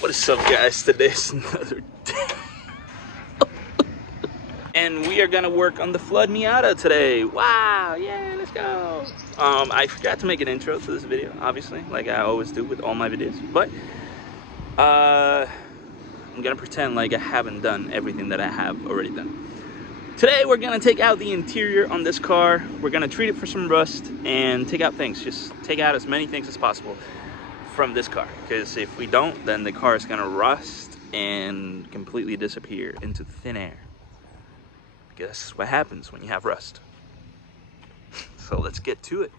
What is up, guys? Today's another day. And we are gonna work on the flood Miata today. Wow, yeah, let's go. I forgot to make an intro to this video, obviously, like I always do with all my videos. But I'm gonna pretend like I haven't done everything that I have already done. Today we're gonna take out the interior on this car. We're gonna treat it for some rust and take out things. Just take out as many things as possible from this car, because if we don't, then the car is gonna rust and completely disappear into thin air. Guess what happens when you have rust. So let's get to it.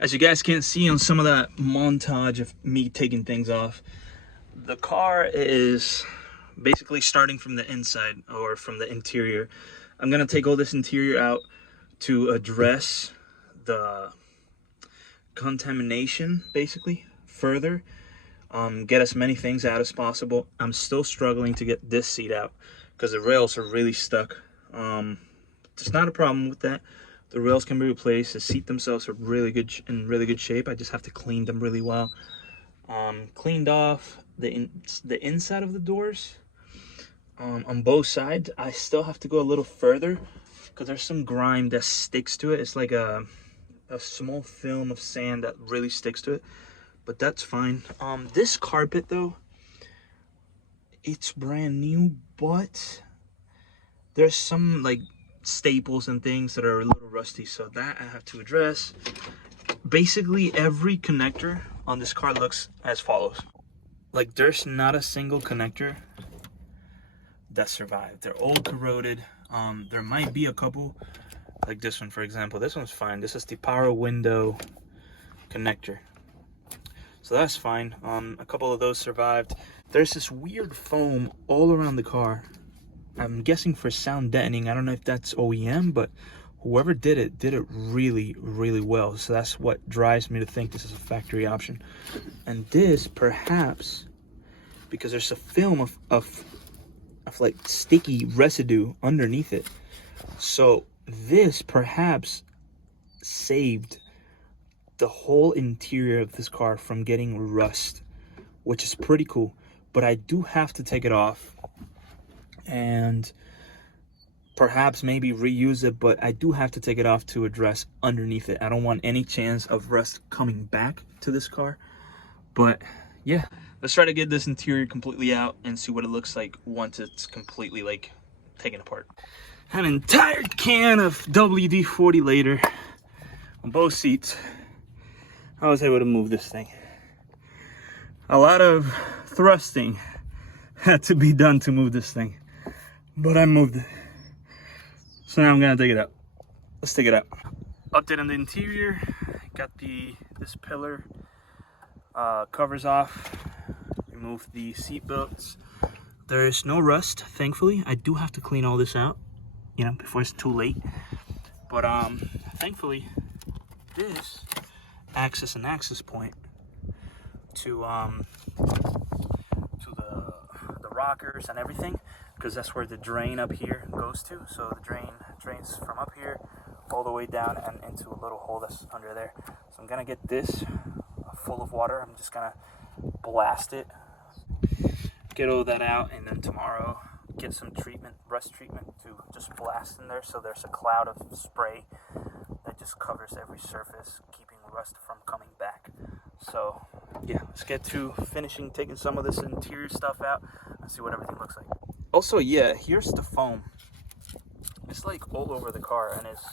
As you guys can see on some of that montage of me taking things off, the car is basically starting from the inside, or from the interior. I'm gonna take all this interior out to address the contamination, basically, further. Get as many things out as possible. I'm still struggling to get this seat out because the rails are really stuck. There's not a problem with that. The rails can be replaced. The seat themselves are in really good shape. I just have to clean them really well. Cleaned off the inside of the doors on both sides. I still have to go a little further because there's some grime that sticks to it. It's like a small film of sand that really sticks to it, but that's fine. This carpet though, it's brand new, but there's some like staples and things that are a little rusty, so that I have to address. Basically every connector on this car looks as follows. Like, there's not a single connector that survived. They're all corroded. There might be a couple, like this one for example. This one's fine. This is the power window connector, so that's fine. A couple of those survived. There's this weird foam all around the car. I'm guessing for sound deadening. I don't know if that's OEM, but whoever did it really, really well. So that's what drives me to think this is a factory option. And this, perhaps, because there's a film of like sticky residue underneath it. So this perhaps saved the whole interior of this car from getting rust, which is pretty cool. But I do have to take it off and perhaps maybe reuse it, but I do have to take it off to address underneath it. I don't want any chance of rust coming back to this car. But yeah, let's try to get this interior completely out and see what it looks like once it's completely like taken apart. An entire can of WD-40 later on both seats, I was able to move this thing. A lot of thrusting had to be done to move this thing, but I moved it. So now I'm gonna take it out. Let's take it out. Update on the interior. Got this pillar covers off. Remove the seat belts. There is no rust, thankfully. I do have to clean all this out, you know, before it's too late. But thankfully, this acts as an access point to the rockers and everything, because that's where the drain up here goes to. So the drain drains from up here all the way down and into a little hole that's under there. So I'm gonna get this full of water. I'm just gonna blast it, get all that out, and then tomorrow get some treatment, rust treatment, to just blast in there so there's a cloud of spray that just covers every surface, keeping rust from coming back. So yeah, let's get to finishing taking some of this interior stuff out and see what everything looks like. Also, yeah, here's the foam. It's like all over the car and it's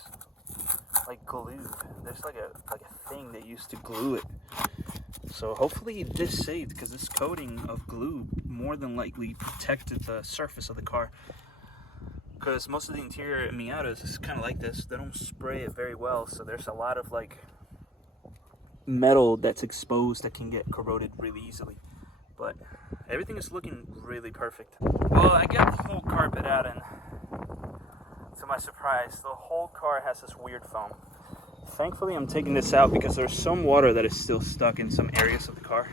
like glued. There's like a thing that used to glue it. So hopefully this saved, because this coating of glue more than likely protected the surface of the car. Because most of the interior in Miatas is kind of like this. They don't spray it very well, so there's a lot of like metal that's exposed that can get corroded really easily. But everything is looking really perfect. Well, I got the whole carpet out, and to my surprise, the whole car has this weird foam. Thankfully, I'm taking this out because there's some water that is still stuck in some areas of the car.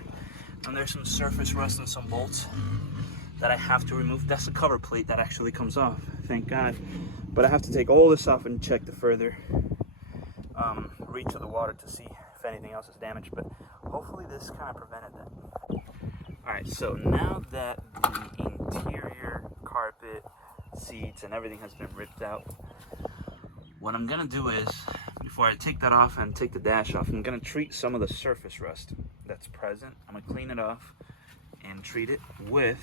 And there's some surface rust and some bolts that I have to remove. That's the cover plate that actually comes off, thank God. But I have to take all this off and check the further reach of the water to see if anything else is damaged. But hopefully this kind of prevented that. Alright, so now that the interior carpet, seats, and everything has been ripped out, what I'm gonna do is, before I take that off and take the dash off, I'm gonna treat some of the surface rust that's present. I'm gonna clean it off and treat it with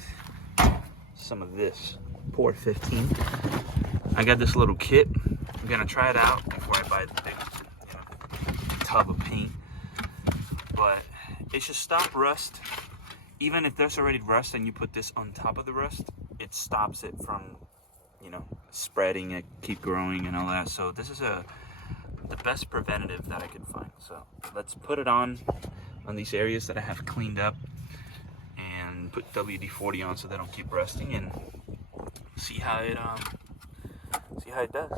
some of this Pour 15. I got this little kit. I'm gonna try it out before I buy the big, tub of paint. But it should stop rust. Even if there's already rust and you put this on top of the rust, it stops it from, spreading it, keep growing and all that. So this is the best preventative that I could find. So let's put it on these areas that I have cleaned up and put WD-40 on so they don't keep rusting, and see how it does.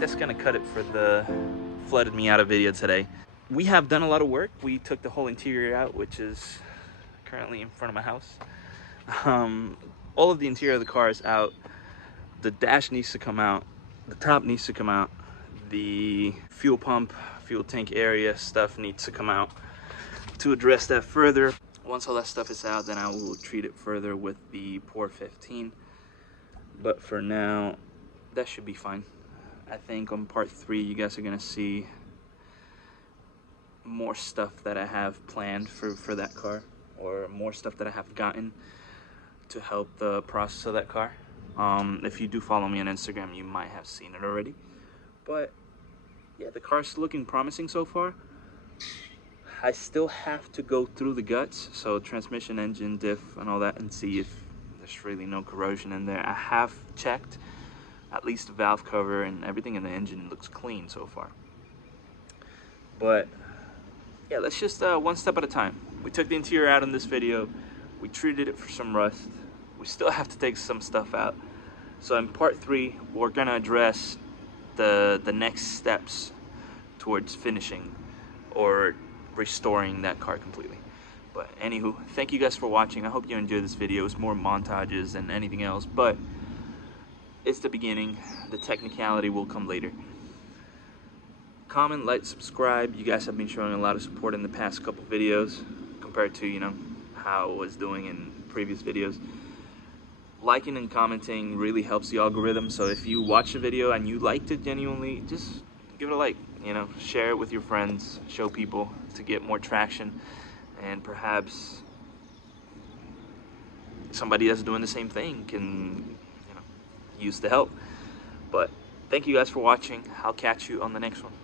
that's gonna cut it for the flooded Miata video today. We have done a lot of work. We took the whole interior out, which is currently in front of my house. All of the interior of the car is out. The dash needs to come out. The top needs to come out. The fuel pump, fuel tank area stuff needs to come out. To address that further, once all that stuff is out, then I will treat it further with the Pour 15. But for now, that should be fine. I think on part 3, you guys are gonna see more stuff that I have planned for that car, or more stuff that I have gotten to help the process of that car. If you do follow me on Instagram, you might have seen it already. But yeah, the car's looking promising so far. I still have to go through the guts, so transmission, engine, diff, and all that, and see if there's really no corrosion in there. I have checked at least the valve cover, and everything in the engine looks clean so far. But yeah, let's just one step at a time. We took the interior out in this video. We treated it for some rust. We still have to take some stuff out. So in part 3, we're gonna address the next steps towards finishing or restoring that car completely. But anywho, thank you guys for watching. I hope you enjoyed this video. It's more montages than anything else, but it's the beginning. The technicality will come later. Comment, like, subscribe. You guys have been showing a lot of support in the past couple videos compared to, you know, how I was doing in previous videos. Liking and commenting really helps the algorithm, so if you watch the video and you liked it genuinely, just give it a like, you know, share it with your friends, show people to get more traction, and perhaps somebody that's doing the same thing can, you know, use the help. But thank you guys for watching. I'll catch you on the next one.